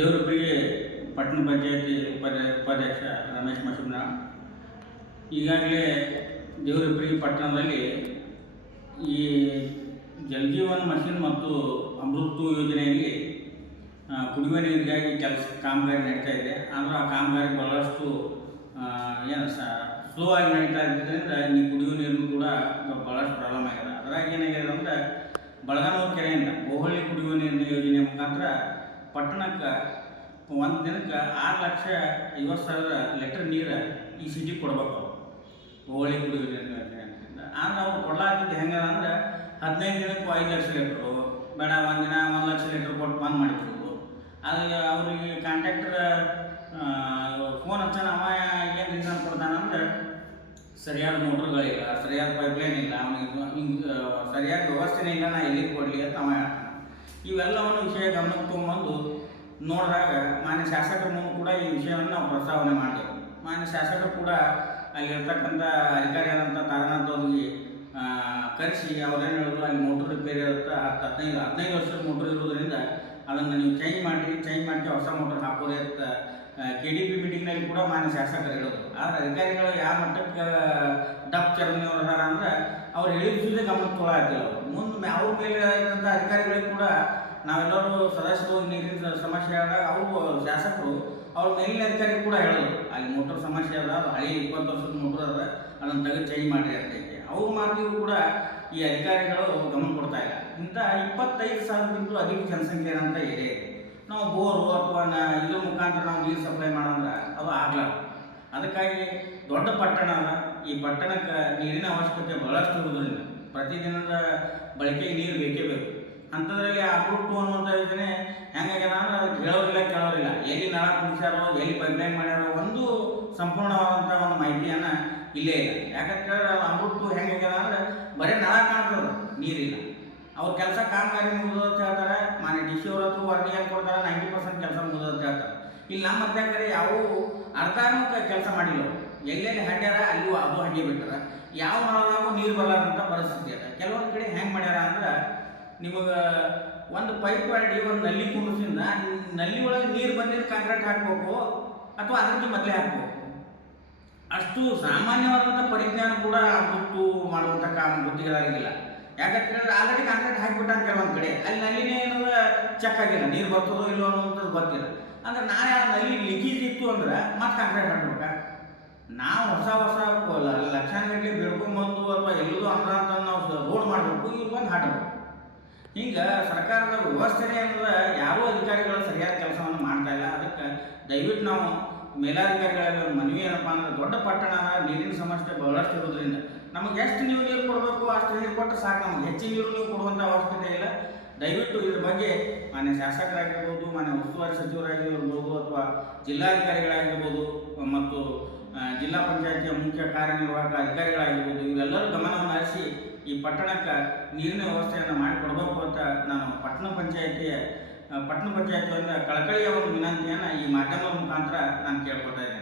ದೇವರೊಬ್ಬರಿಗೆ ಪಟ್ಟಣ ಪಂಚಾಯತಿ ಉಪಾಧ್ಯಕ್ಷ ರಮೇಶ್ ಮಶುಮ್ನಾಳ್. ಈಗಾಗಲೇ ದೇವರೊಬ್ಬರಿಗೆ ಪಟ್ಟಣದಲ್ಲಿ ಈ ಜಲಜೀವನ್ ಮಿಷನ್ ಮತ್ತು ಅಮೃತ್ ಯೋಜನೆಯಲ್ಲಿ ಕುಡಿಯುವ ನೀರಿಗಾಗಿ ಕಾಮಗಾರಿ ನಡೀತಾ ಇದೆ. ಆದರೆ ಆ ಕಾಮಗಾರಿ ಬಹಳಷ್ಟು ಸ್ಲೋ ಆಗಿ ನಡೀತಾ ಇದ್ದರಿಂದ ಈ ಕುಡಿಯುವ ನೀರು ಕೂಡ ಭಾಳಷ್ಟು ಪ್ರಾಬ್ಲಮ್ ಆಗಿದೆ. ಅದ್ರಾಗ ಏನಾಗಿದೆ ಅಂದರೆ ಬಳಗಾನೂರು ಕೆರೆಯಿಂದ ಬೋಹಳ್ಳಿ ಕುಡಿಯುವ ನೀರಿನ ಯೋಜನೆ ಮುಖಾಂತರ ಪಟ್ಟಣಕ್ಕೆ ಒಂದು ದಿನಕ್ಕೆ 6,50,000 ಲೀಟರ್ ನೀರು ಈ ಸಿಟಿಗೆ ಕೊಡ್ಬೇಕು. ಬೋಹಳ್ಳಿ ಕುಡಿಯುವ ನೀರಿನ ಯೋಜನೆ ಅಂತ ಆದರೆ ಅವ್ರು ಕೊಡ್ಲಾಕಿದ್ದು ಹೆಂಗೆ ಅಂದರೆ 15 ದಿನಕ್ಕೂ 5 ಲಕ್ಷ ಲೀಟ್ರು ಬೇಡ, ಒಂದು ದಿನ 1 ಲಕ್ಷ ಲೀಟ್ರ್ ಕೊಟ್ಟು ಬಂದ್ ಮಾಡಿಬಿಡೋದು. ಅದು ಅವ್ರಿಗೆ ಕಾಂಟ್ರಾಕ್ಟರ್ ಫೋನ್ ಹಚ್ಚೋಣ, ಅವ ಏನು ರೀಸನ್ ಕೊಡ್ತಾನಂದ್ರೆ ಸರಿಯಾದ ಮೋಟ್ರ್ಗಳಿಲ್ಲ, ಸರಿಯಾದ ಪೈಪ್ಲೈನ್ ಇಲ್ಲ, ಅವನಿಗೆ ಹಿಂಗೆ ಸರಿಯಾದ ವ್ಯವಸ್ಥೆನೇ ಇಲ್ಲ, ನಾ ಎಲ್ಲಿಗೆ ಕೊಡಲಿ ಅಂತ ಅವ ಹೇಳ್ತಾನೆ. ಇವೆಲ್ಲವನ್ನು ವಿಷಯ ಗಮನಕ್ಕೆ ತೊಗೊಂಬಂದು ನೋಡಿದಾಗ ಮಾನ್ಯ ಶಾಸಕರ ಮುಂದೆ ಕೂಡ ಈ ವಿಷಯವನ್ನು ನಾವು ಪ್ರಸ್ತಾವನೆ ಮಾಡಿದೆವು. ಮಾನ್ಯ ಶಾಸಕರು ಕೂಡ ಅಲ್ಲಿರ್ತಕ್ಕಂಥ ಅಧಿಕಾರಿಯಾದಂಥ ತಾರನಾಥವ್ರಿಗೆ ಕರೆಸಿ ಅವ್ರೇನು ಹೇಳಿದ್ರು, ಅಲ್ಲಿ ಮೋಟ್ರ್ ರಿಪೇರಿ ಇರುತ್ತೆ, 15 ವರ್ಷದ ಮೋಟ್ರ್ ಇರೋದ್ರಿಂದ ಅದನ್ನು ನೀವು ಚೇಂಜ್ ಮಾಡಿ ಹೊಸ ಮೋಟ್ರ್ ಹಾಕೋದೇ ಅಂತ KDP ಮೀಟಿಂಗ್ನಲ್ಲಿ ಕೂಡ ಮಾನ್ಯ ಶಾಸಕರು ಹೇಳಿದ್ರು. ಆದರೆ ಅಧಿಕಾರಿಗಳು ಯಾವ ಮಟ್ಟಕ್ಕೆ ಡಬ್ ಚರ್ಮನಿಯವರು ಅದಾರ ಅಂದರೆ ಅವ್ರು ಹೇಳಿದ ಗಮನಕ್ಕೆ ತೊಗೊಳಾಗ್ತಿಲ್ಲ. ಮುಂದೆ ಅವ್ರ ಮೇಲೆ ಇದ್ದಂಥ ಅಧಿಕಾರಿಗಳಿಗೆ ಕೂಡ ನಾವೆಲ್ಲರೂ ಸದಸ್ಯರು ನೀರಿನ ಸಮಸ್ಯೆ ಆದಾಗ ಅವರು ಶಾಸಕರು ಅವ್ರ ಮೇಲಿನ ಅಧಿಕಾರಿ ಕೂಡ ಹೇಳಿದ್ರು, ಅಲ್ಲಿ ಮೋಟ್ರ್ ಸಮಸ್ಯೆ ಅದ, ಅದು ಹಳಿ 20 ವರ್ಷದ ಮೋಟ್ರ್ ಅದ, ಅದನ್ನು ತೆಗೆದು ಚೇಂಜ್ ಮಾಡಿರಿ ಅಂತೈತೆ. ಅವ್ರ ಮಾತಿಗೂ ಕೂಡ ಈ ಅಧಿಕಾರಿಗಳು ಗಮನ ಕೊಡ್ತಾ ಇಲ್ಲ. ಇಂಥ 25,000ಕ್ಕೂ ಅಧಿಕ ಜನಸಂಖ್ಯೆ ಇರೋಂಥ ಏರಿಯಾ ಇದೆ. ನಾವು ಬೋರು ಅಥವಾ ಇದ್ರ ಮುಖಾಂತರ ನಾವು ನೀರು ಸಪ್ಲೈ ಮಾಡೋಂದ್ರೆ ಅದು ಆಗಲ್ಲ. ಅದಕ್ಕಾಗಿ ದೊಡ್ಡ ಪಟ್ಟಣ ಅದ, ಈ ಪಟ್ಟಣಕ್ಕೆ ನೀರಿನ ಅವಶ್ಯಕತೆ ಬಹಳಷ್ಟು ಇರೋದ್ರಿಂದ ಪ್ರತಿದಿನದ ಬಳಕೆಗೆ ನೀರು ಬೇಕೇ ಬೇಕು. ಅಂಥದ್ರಲ್ಲಿ ಅಮೃತ್ ಅನ್ನುವಂಥ ಯೋಜನೆ ಹೆಂಗಾಗ್ಯದ ಅಂದ್ರೆ ಅದಕ್ಕೆ ಕೇಳೋರಿಲ್ಲ, ಎಲ್ಲಿ ನಳ ಕುಡಿಸ್ಯಾರೋ, ಎಲ್ಲಿ ಪೈಪ್ಲೈನ್ ಮಾಡ್ಯಾರೋ, ಒಂದು ಸಂಪೂರ್ಣವಾದಂಥ ಒಂದು ಮಾಹಿತಿಯನ್ನು ಇಲ್ಲೇ ಇಲ್ಲ. ಯಾಕಂತ ಹೇಳಿದ್ರೆ ಅಮೃತ್ ಹೆಂಗಾಗ್ಯದ ಅಂದರೆ ಬರೀ ನಳ ಕಾಣ್ತದೆ, ನೀರಿಲ್ಲ. ಅವ್ರ ಕೆಲಸ ಕಾಮಗಾರಿ ಮುಗಿದೋದು ಹೇಳ್ತಾರೆ, ಮಾನ್ಯ DC ಅವ್ರ ಹತ್ರ ವರದಿ ಏನು ಕೊಡ್ತಾರೆ, 90% ಕೆಲಸ ಮುಗಿದೋದು ಹೇಳ್ತಾರೆ. ಇಲ್ಲಿ ನಮ್ಮ ಅಧ್ಯಕ್ಷರು ಯಾವ ಅರ್ಧನೂ ಕೆಲಸ ಮಾಡಿಲ್ಲ. ಎಲ್ಲೆಲ್ಲಿ ಹಡ್ಯಾರ ಅಲ್ಲೂ ಅದು ಹಾಗೆ ಬಿಟ್ಟಾರ. ಯಾವ ನಳದಾಗೂ ನೀರು ಬರಲಾರಂಥ ಪರಿಸ್ಥಿತಿ ಅದ. ಕೆಲವೊಂದು ಕಡೆ ಹೆಂಗೆ ಮಾಡ್ಯಾರ ಅಂದ್ರೆ ನಿಮಗೆ ಒಂದು ಪೈಪ್ ಮಾಡಿ ಒಂದು ನಲ್ಲಿ ಕುಂಡಿಸಿಂದ ನಲ್ಲಿ ಒಳಗೆ ನೀರು ಬಂದಿದ್ದು ಕಾಂಕ್ರೀಟ್ ಹಾಕಬೇಕು ಅಥವಾ ಅದಕ್ಕೆ ಮೊದಲೇ ಹಾಕಬೇಕು. ಅಷ್ಟು ಸಾಮಾನ್ಯವಾದಂಥ ಪರಿಜ್ಞಾನ ಕೂಡ ಅಮೃತ್ತು ಮಾಡುವಂಥ ಗುತ್ತಿಗೆದಾರಿಗಿಲ್ಲ. ಯಾಕಂತ ಹೇಳಿದ್ರೆ ಆಲ್ರೆಡಿ ಕಾಂಕ್ರೀಟ್ ಹಾಕಿಬಿಟ್ಟಾನ ಕೆಲವೊಂದು ಕಡೆ, ಅಲ್ಲಿ ನಲ್ಲಿನೇ ಏನಂದ್ರೆ ಚೆಕ್ ಆಗಿಲ್ಲ, ನೀರು ಬರ್ತದೋ ಇಲ್ಲೋ ಅನ್ನೋಂಥದ್ದು ಗೊತ್ತಿಲ್ಲ. ಅಂದ್ರೆ ನಾಳೆ ಆ ನಲ್ಲಿ ಲೀಕೇಜ್ ಇತ್ತು ಅಂದ್ರೆ ಮತ್ತೆ ಕಾಂಕ್ರೀಟ್ ಹಾಕ್ಬೇಕಾ? ನಾವು ಹೊಸ ಲಕ್ಷಾನುಗಟ್ಟಲೆ ಬೇಡ್ಕೊಂಬಂದು ಅಥವಾ ಎಲ್ಲದೂ ಅಂದ್ರೆ ಅಂತ ನಾವು ರೋಡ್ ಮಾಡಬೇಕು, ಇವ್ರು ಬಂದು ಹಾಕಬೇಕು. ಹಿಂಗೆ ಸರ್ಕಾರದ ವ್ಯವಸ್ಥೆನೇ ಅಂದ್ರೆ ಯಾರೂ ಅಧಿಕಾರಿಗಳು ಸರಿಯಾದ ಕೆಲಸವನ್ನು ಮಾಡ್ತಾ ಇಲ್ಲ. ಅದಕ್ಕೆ ದಯವಿಟ್ಟು ನಾವು ಮೇಲಾಧಿಕಾರಿಗಳಲ್ಲಿ ಒಂದು ಮನವಿ ಏನಪ್ಪ ಅಂದ್ರೆ, ದೊಡ್ಡ ಪಟ್ಟಣ ನೀರಿನ ಸಮಸ್ಯೆ ಬಹಳಷ್ಟು ಇರೋದ್ರಿಂದ ನಮಗೆ ಎಷ್ಟು ನೀವು ನೀರು ಕೊಡಬೇಕು ಅಷ್ಟು ನೀರು ಕೊಟ್ಟರೆ ಸಾಕು, ನಮಗೆ ಹೆಚ್ಚಿನ ನೀರು ನೀವು ಕೊಡುವಂಥ ಅವಶ್ಯಕತೆ ಇಲ್ಲ. ದಯವಿಟ್ಟು ಇದ್ರ ಬಗ್ಗೆ ಮಾನ್ಯ ಶಾಸಕರಾಗಿರ್ಬೋದು, ಮಾನ್ಯ ಉಸ್ತುವಾರಿ ಸಚಿವರಾಗಿರ್ಬೋದು, ಅಥವಾ ಜಿಲ್ಲಾಧಿಕಾರಿಗಳಾಗಿರ್ಬೋದು ಮತ್ತು ಜಿಲ್ಲಾ ಪಂಚಾಯತಿಯ ಮುಖ್ಯ ಕಾರ್ಯನಿರ್ವಾಹಕ ಅಧಿಕಾರಿಗಳಾಗಿರ್ಬೋದು, ಇವರೆಲ್ಲರೂ ಗಮನವನ್ನು ಹರಿಸಿ ಈ ಪಟ್ಟಣಕ್ಕೆ ನೀರಿನ ವ್ಯವಸ್ಥೆಯನ್ನು ಮಾಡಿಕೊಡ್ಬೇಕು ಅಂತ ನಾನು ಪಟ್ಟಣ ಪಂಚಾಯತಿಯಿಂದ ಕಳಕಳಿಯ ಒಂದು ವಿನಂತಿಯನ್ನು ಈ ಮಾಧ್ಯಮದ ಮುಖಾಂತರ ನಾನು ಕೇಳ್ಕೊತಾ ಇದ್ದೇನೆ.